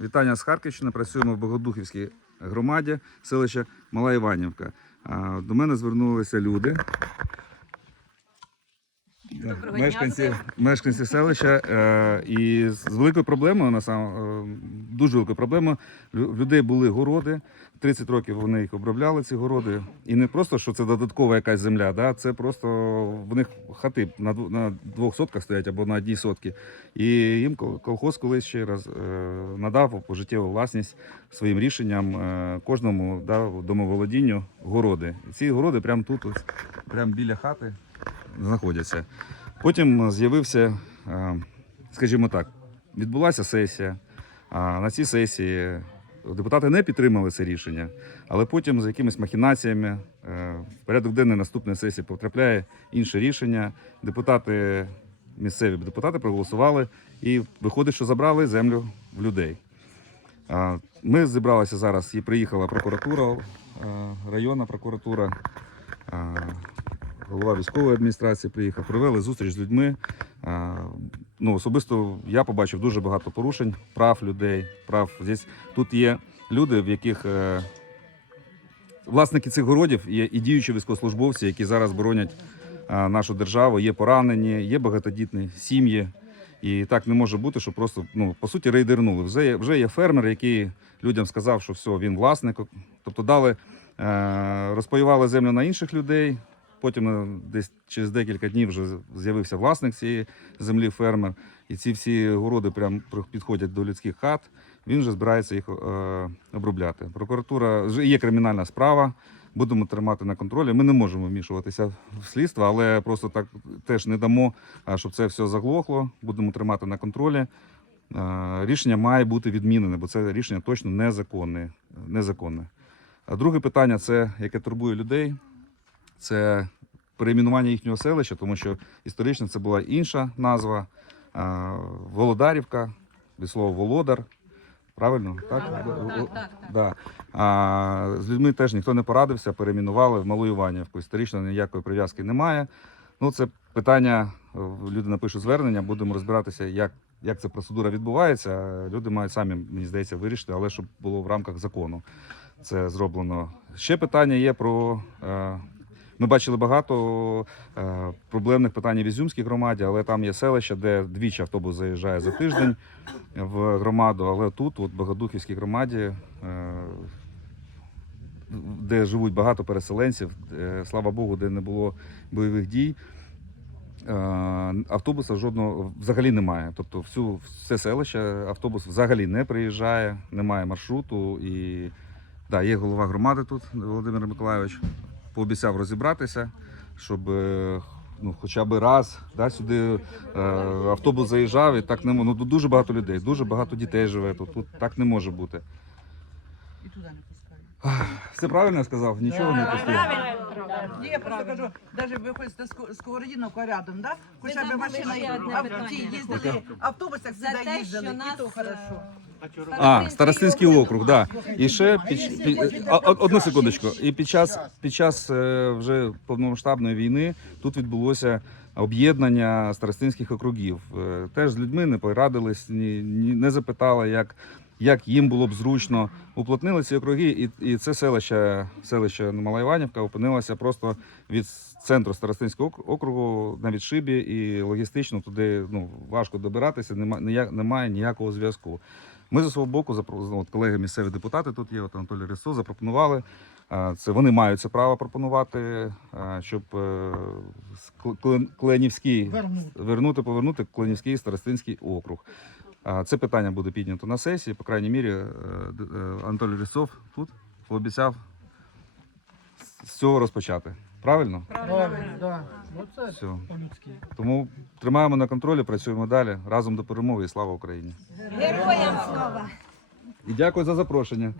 Вітання з Харківщини. Працюємо в Богодухівській громаді, селище Мала Іванівка. До мене звернулися люди. Доброго Мешканці, дня мешканці селища е, і з великою проблемою, на сам, е, дуже великою проблемою. В людей були городи. 30 років вони їх обробляли, ці городи. І не просто, що це додаткова якась земля, да, це просто в них хати на, на двох сотках стоять або на одній сотці. І їм колхоз колись ще раз е, надав пожиттєву власність своїм рішенням е, кожному да, домоволодінню городи. І ці городи прямо тут, ось, прямо біля хати знаходяться. Потім з'явився, е, скажімо так, відбулася сесія. На цій сесії депутати не підтримали це рішення, але потім з якимись махінаціями е, в порядок денний наступної сесії потрапляє інше рішення. Депутати, місцеві депутати проголосували і виходить, що забрали землю в людей. Ми зібралися зараз, і приїхала прокуратура, е, районна прокуратура, голова військової адміністрації приїхав, провели зустріч з людьми. Ну, особисто я побачив дуже багато порушень прав людей. Прав здесь тут є люди, в яких е, власники цих городів є і діючі військовослужбовці, які зараз боронять нашу державу. Є поранені, є багатодітні сім'ї. І так не може бути, що просто ну по суті рейдернули. Вже є, вже є фермер, який людям сказав, що все, він власник. Тобто дали, е, розпаювали землю на інших людей. Потім е, десь через декілька днів вже з'явився власник цієї землі, фермер. І ці всі городи прям підходять до людських хат. Він вже збирається їх е, обробляти. Прокуратура вже є кримінальна справа. Будемо тримати на контролі. Ми не можемо вмішуватися в слідство, але просто так теж не дамо, щоб це все заглохло. Будемо тримати на контролі. Е, Рішення має бути відмінене, бо це рішення точно незаконне. незаконне. А друге питання, це яке турбує людей, це перейменування їхнього селища, тому що історично це була інша назва. Володарівка, від слова Володар. Правильно? Так? так, так. Да. А, з людьми теж ніхто не порадився, перейменували в Малу Іванівку. Історично ніякої прив'язки немає. Ну, це питання, е, люди напишуть звернення, будемо розбиратися, як, як ця процедура відбувається. Люди мають самі, мені здається, вирішити, але щоб було в рамках закону це зроблено. Ще питання є про. Е, ми бачили багато е, проблемних питань в Ізюмській громаді, але там є селище, де двічі автобус заїжджає за тиждень в громаду. Але тут, от Богодухівській громаді, е, де живуть багато переселенців, е, слава Богу, де не було бойових дій. Автобуса жодного взагалі немає. Тобто, всю все селище автобус взагалі не приїжджає, немає маршруту. І да, є голова громади тут, Володимир Миколайович, пообіцяв розібратися, щоб е, ну, хоча б раз да, сюди е, автобус заїжджав і так не мо- ну, тут дуже багато людей, дуже багато дітей живе тут. Тут так не може бути. І туди не пускають. Все правильно я сказав? Нічого не пустив. Ні, я просто кажу, навіть ви ходите з Ко- рядом, да? Хоча б забули машина ще одне питання. їздили, автобусах За сюди те, їздили, що і нас то хорошо. А, Старостинський округ, да. І ще під, під, а, а, одну секундочку. І під час під час е, вже повномасштабної війни тут відбулося об'єднання старостинських округів. Е, Теж з людьми не порадились, ні, ні не запитали, як, як їм було б зручно. Уплотнили ці округи, і, і це селище, селище Мала Іванівка опинилося просто від центру Старостинського округу на відшибі, і логістично туди ну, важко добиратися, нема, ніяк- немає ніякого зв'язку. Ми з свого боку, ну, от колеги місцеві депутати тут є, от Анатолій Рисо, запропонували. Це вони мають це право пропонувати, щоб е, Кленівський вернути, повернути Кленівський старостинський округ. Це питання буде піднято на сесії. По крайній мірі, е, е, Анатолій Рисов тут пообіцяв з цього розпочати. Правильно? Правильно, да. Ну Все. Тому тримаємо на контролі, працюємо далі. Разом до перемоги і слава Україні! Героям слава! І дякую за запрошення.